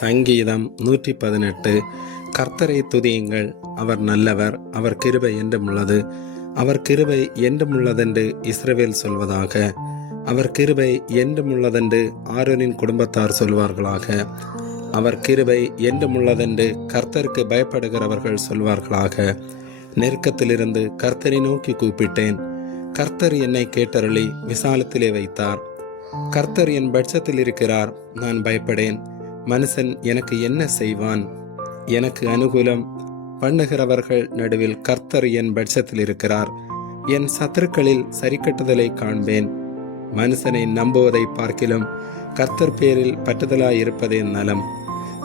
சங்கீதம் நூற்றி பதினெட்டு கர்த்தரை துதியுங்கள். அவர் நல்லவர் அவர் கிருபை என்றும் உள்ளது அவர் கிருபை என்றும் உள்ளதென்று இஸ்ரவேல் சொல்வதாக. அவர் கிருபை என்றும் உள்ளதென்று ஆரோனின் குடும்பத்தார் சொல்வார்களாக. அவர் கிருபை என்றும் உள்ளதென்று கர்த்தருக்கு பயப்படுகிறவர்கள் சொல்வார்களாக. நெருக்கத்திலிருந்து கர்த்தரை நோக்கி கூப்பிட்டேன். கர்த்தர் என்னை கேட்டருளி விசாலத்திலே வைத்தார். கர்த்தர் என் பட்சத்தில் இருக்கிறார் நான் பயப்படேன். மனுஷன் எனக்கு என்ன செய்வான்? எனக்கு அனுகூலம். பண்ணுகிறவர்கள் நடுவில் கர்த்தர் என் பட்சத்தில் இருக்கிறார். என் சத்துருக்களில் சரிக்கட்டுதலை காண்பேன். மனுஷனை நம்புவதை பார்க்கிலும் கர்த்தர் பேரில் பற்றுதலாய் இருப்பதே நலம்.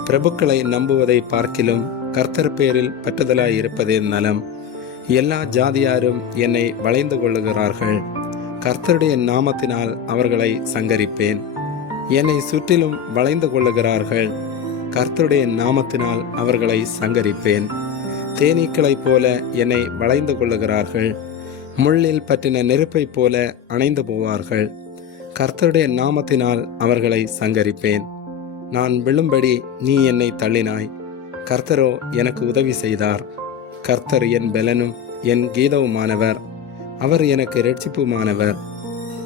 பிரபுக்களை நம்புவதை பார்க்கிலும் கர்த்தர் பேரில் பற்றுதலாய் இருப்பதே நலம். எல்லா ஜாதியாரும் என்னை வளைந்து கொள்ளுகிறார்கள். கர்த்தருடைய நாமத்தினால் அவர்களை சங்கரிப்பேன். என்னை சுற்றிலும் வளைந்து கொள்ளுகிறார்கள். கர்த்தருடைய நாமத்தினால் அவர்களை சங்கரிப்பேன். தேனீக்களைப் போல என்னை வளைந்து கொள்ளுகிறார்கள். முள்ளில் பற்றின நெருப்பைப் போல அணைந்து போவார்கள். கர்த்தருடைய நாமத்தினால் அவர்களை சங்கரிப்பேன். நான் விழும்படி நீ என்னை தள்ளினாய். கர்த்தரோ எனக்கு உதவி செய்தார். கர்த்தர் என் பெலனும் என் கீதவுமானவர். அவர் எனக்கு ரட்சிப்புமானவர்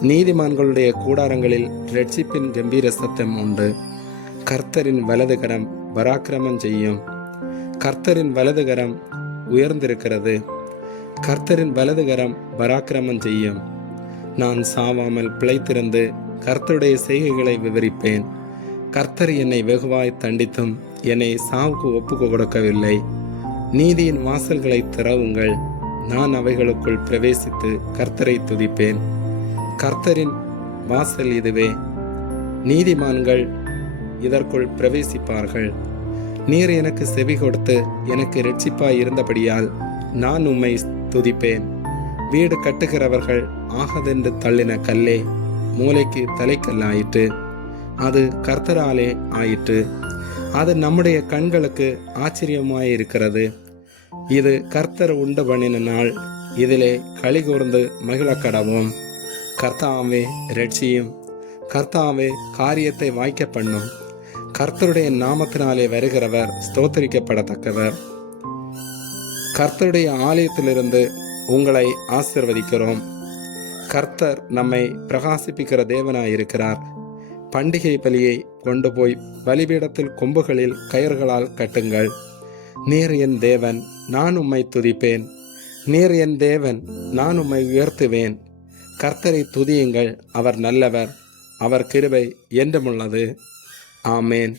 நீதிமான்களுடைய கூடாரங்களில் ரட்சிப்பின் கம்பீர சத்தம் உண்டு. கர்த்தரின் வலது கரம் பராக்கிரமம் செய்யும். கர்த்தரின் வலது கரம் உயர்ந்திருக்கிறது. கர்த்தரின் வலது கரம் பராக்கிரமம் செய்யும். நான் சாவாமல் பிழைத்திருந்து கர்த்தருடைய செய்கைகளை விவரிப்பேன். கர்த்தர் என்னை வெகுவாய் தண்டித்தும் என்னை சாவுக்கு ஒப்பு கொடுக்கவில்லை. நீதியின் வாசல்களை திறவுங்கள். நான் அவைகளுக்குள் பிரவேசித்து கர்த்தரை துதிப்பேன். கர்த்தரின் வாசல் இதுவே. நீதிமான்கள் இதற்குள் பிரவேசிப்பார்கள். நீர் எனக்கு செவி கொடுத்து எனக்கு இரட்சிப்பாய் இருந்தபடியால் நான் உம்மை துதிப்பேன். வீடு கட்டுகிறவர்கள் ஆகதென்று தள்ளின கல்லே மூளைக்கு தலைக்கல்லாயிற்று. அது கர்த்தராலே ஆயிற்று. அது நம்முடைய கண்களுக்கு ஆச்சரியமாயிருக்கிறது. இது கர்த்தர் உண்டு பண்ணின நாள். இதிலே களி கூர்ந்து மகிழக்கடவும் கர்த்தாவே ரட்சியும் கர்த்தாவே காரியத்தை வாய்க்க பண்ணும் கர்த்தருடைய நாமத்தினாலே வருகிறவர் ஸ்தோத்தரிக்கப்படத்தக்கவர். கர்த்தருடைய ஆலயத்திலிருந்து உங்களை ஆசிர்வதிக்கிறோம். கர்த்தர் நம்மை பிரகாசிப்பிக்கிற தேவனாயிருக்கிறார். பண்டிகை பலியை கொண்டு போய் பலிபீடத்தில் கொம்புகளில் கயிறுகளால் கட்டுங்கள். நீர் என் தேவன் நான் உம்மை துதிப்பேன். நீர் என் தேவன் நான் உம்மை உயர்த்துவேன். கர்த்தரை துதியுங்கள். அவர் நல்லவர். அவர் கிருபை என்றுமுள்ளது. ஆமேன்.